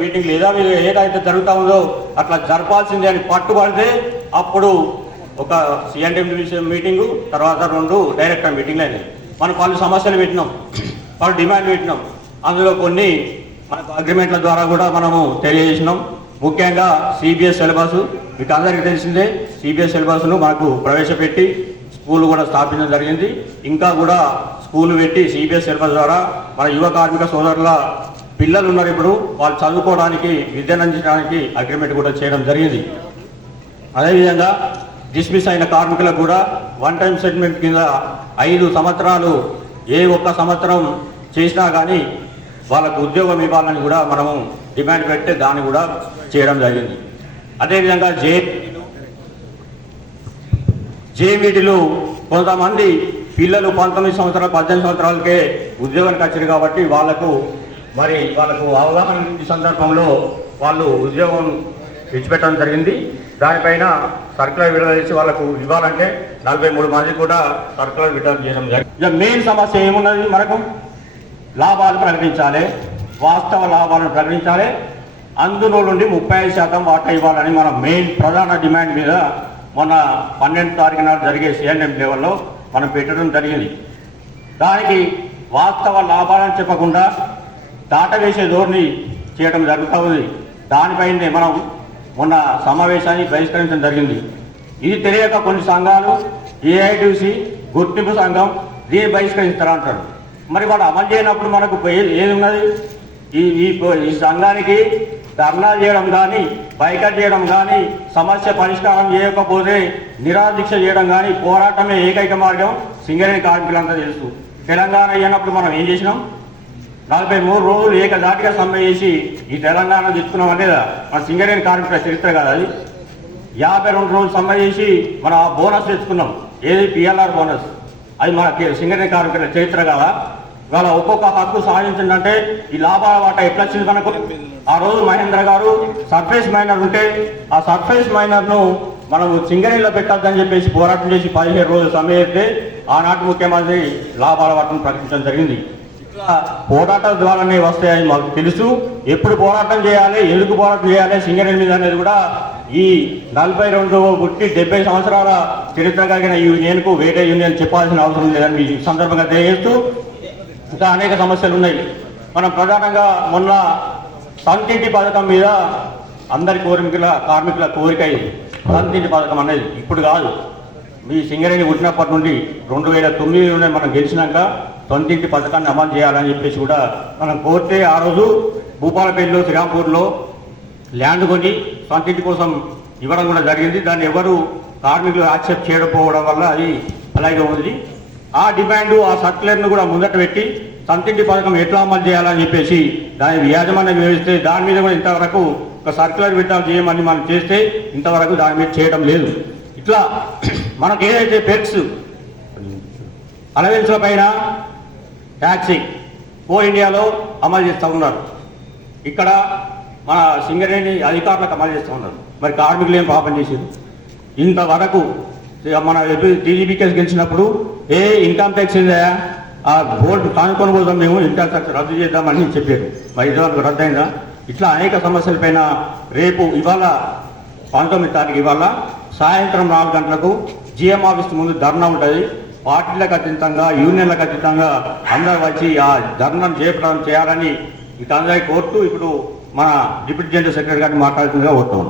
Meeting లేదా మీరు ఏదైతే జరుగుతా ఉందో అట్లా జరపాల్సిందే అని పట్టుబడితే అప్పుడు ఒక సిఎండి మీటింగు తర్వాత రెండు డైరెక్టర్ మీటింగ్లు అయినాయి. మనం పలు సమస్యలు పెట్టినాం పలు డిమాండ్ పెట్టినాం. అందులో కొన్ని మనకు అగ్రిమెంట్ల ద్వారా కూడా మనము తెలియజేసినాం. ముఖ్యంగా సిబిఎస్ సిలబస్ మీకు అందరికీ తెలిసిందే సిబిఎస్ సిలబస్ను మనకు ప్రవేశపెట్టి స్కూల్ కూడా స్థాపించడం జరిగింది. ఇంకా కూడా స్కూల్ పెట్టి సిబిఎస్ సిలబస్ ద్వారా మన యువ కార్మిక సోదరుల పిల్లలు ఉన్నారు ఇప్పుడు వాళ్ళు చదువుకోవడానికి విద్యను అందించడానికి అగ్రిమెంట్ కూడా చేయడం జరిగింది. అదేవిధంగా డిస్మిస్ అయిన కార్మికులకు కూడా వన్ టైం సెటిల్మెంట్ కింద ఐదు సంవత్సరాలు ఏ ఒక్క సంవత్సరం చేసినా కానీ వాళ్ళకు ఉద్యోగం ఇవ్వాలని కూడా మనము డిమాండ్ పెడితే దాన్ని కూడా చేయడం జరిగింది. అదేవిధంగా జే జేమిడిలు కొంతమంది పిల్లలు పంతొమ్మిది సంవత్సరాలు పద్దెనిమిది సంవత్సరాలకే ఉద్యోగానికి వచ్చారు కాబట్టి వాళ్ళకు మరి వాళ్ళకు అవగాహన ఈ సందర్భంలో వాళ్ళు ఉద్యోగం విడిచిపెట్టడం జరిగింది. దానిపైన సర్కులర్ విడుదల చేసి వాళ్ళకు ఇవ్వాలంటే నలభై మూడు మంది కూడా సర్కులర్ విడుదల చేయడం జరిగింది. ఇక మెయిన్ సమస్య ఏమున్నది మనకు? లాభాలు ప్రకటించాలి. వాస్తవ లాభాలను ప్రకటించాలి. అందులో నుండి ముప్పై ఐదు శాతం వాటా ఇవ్వాలని మన మెయిన్ ప్రధాన డిమాండ్ మీద మొన్న పన్నెండు తారీఖు నాడు జరిగే సిఎన్ఎం లెవెల్లో మనం పెట్టడం జరిగింది. దానికి వాస్తవ లాభాలను చెప్పకుండా దాటవేసే ధోరణి చేయడం జరుగుతూ ఉంది. దానిపైనే మనం మొన్న సమావేశాన్ని బహిష్కరించడం జరిగింది. ఇది తెలియక కొన్ని సంఘాలు ఏఐటీసీ గుర్తింపు సంఘం దీన్ని బహిష్కరిస్తారంటారు మరి వాడు అమలు చేయనప్పుడు మనకు ఏది ఉన్నది? ఈ ఈ ఈ సంఘానికి ధర్నా చేయడం కానీ బైకట్ చేయడం కానీ సమస్య పరిష్కారం చేయకపోతే నిరాదీక్ష చేయడం కానీ పోరాటమే ఏకైక మార్గం. సింగరేణి కార్మికులంతా తెలుసు. తెలంగాణ అయినప్పుడు మనం ఏం చేసినాం? నలభై మూడు రోజులు ఏకదాటిగా సమ్మె చేసి ఈ తెలంగాణ తెచ్చుకున్నాం అనేది మన సింగరేణి కార్మికుల చరిత్ర కాదు అది. యాభై రెండు రోజులు సమ్మె చేసి మనం ఆ బోనస్ తెచ్చుకున్నాం. ఏది? PLR bonus. అది మన సింగరేణి కార్మికుల చరిత్ర కాదా? ఇవాళ ఒక్కొక్క హక్కు సాధించిందంటే ఈ లాభాల వాట ఎట్లా వచ్చింది మనకు? ఆ రోజు మహేంద్ర గారు సర్ఫేస్ మైనర్ ఉంటే ఆ సర్ఫేస్ మైనర్ను మనము సింగరేణిలో పెట్టద్దని చెప్పేసి పోరాటం చేసి పదిహేను రోజులు సమ్మె చేస్తే ఆనాటి ముఖ్యమంత్రి లాభాల వాటను ప్రకటించడం జరిగింది. పోరాటాల ద్వారానే వస్తాయని మాకు తెలుసు. ఎప్పుడు పోరాటం చేయాలి ఎందుకు పోరాటం చేయాలి సింగరేణి మీద అనేది కూడా ఈ నలభై రెండు పుట్టి డెబ్బై సంవత్సరాల చరిత్ర కలిగిన ఈ యూనియన్కు వేరే యూనియన్ చెప్పాల్సిన అవసరం లేదని ఈ సందర్భంగా తెలియజేస్తూ ఇంకా అనేక సమస్యలు ఉన్నాయి. మనం ప్రధానంగా మొన్న సంతింటి పథకం మీద అందరి కోరికల కార్మికుల కోరిక సంతింటి పథకం అనేది ఇప్పుడు కాదు. మీ సింగరేణి పుట్టినప్పటి నుండి రెండు వేల తొమ్మిది నుండి మనం గెలిచినాక సొంతింటి పథకాన్ని అమలు చేయాలని చెప్పేసి కూడా మనం కోరితే ఆ రోజు భూపాలపల్లిలో శ్రీరాంపూర్లో ల్యాండ్ కొని సొంతింటి కోసం ఇవ్వడం కూడా జరిగింది. దాన్ని ఎవరు కార్మికులు యాక్సెప్ట్ చేయకపోవడం వల్ల అది అలాగే ఉంది. ఆ డిమాండ్ ఆ సర్క్యులర్ను కూడా ముందట పెట్టి సొంతింటి పథకం ఎట్లా అమలు చేయాలని చెప్పేసి దాని యాజమాన్యం వివరిస్తే దాని మీద కూడా ఇంతవరకు ఒక సర్క్యులర్ విత్డ్రాల్ చేయమని మనం చేస్తే ఇంతవరకు దాని మీద చేయడం లేదు. ఇట్లా మనకు ఏదైతే పెట్స్ అలవెన్స్ల పైన ట్యాక్సీ కో ఇండియాలో అమలు చేస్తూ ఉన్నారు. ఇక్కడ మన సింగరేణి అధికారులకు అమలు చేస్తూ ఉన్నారు. మరి కార్మికులు ఏం పాపం చేశారు ఇంతవరకు మన టీడీపీ కేసు గెలిచినప్పుడు ఏ ఇన్కమ్ ట్యాక్స్ ఏందా ఆ బోర్డు కానుకొని పోదాం మేము ఇన్కమ్ ట్యాక్స్ రద్దు చేద్దామని చెప్పారు మరి ఇదివరకు రద్దయిందా? ఇట్లా అనేక సమస్యలపైన రేపు ఇవాళ పంతొమ్మిది తారీఖు ఇవాళ సాయంత్రం నాలుగు గంటలకు జిఎం ఆఫీస్ ముందు ధర్నా ఉంటుంది. పార్టీలకు అతీతంగా యూనియన్లకు అతీతంగా అందరూ వచ్చి ఆ ధర్నాను చేపడం చేయాలని ఇక అందరికీ కోరుతూ ఇప్పుడు మన డిప్యూటీ జనరల్ సెక్రటరీ గారిని మాట్లాడుతుందిగా కోరుతాం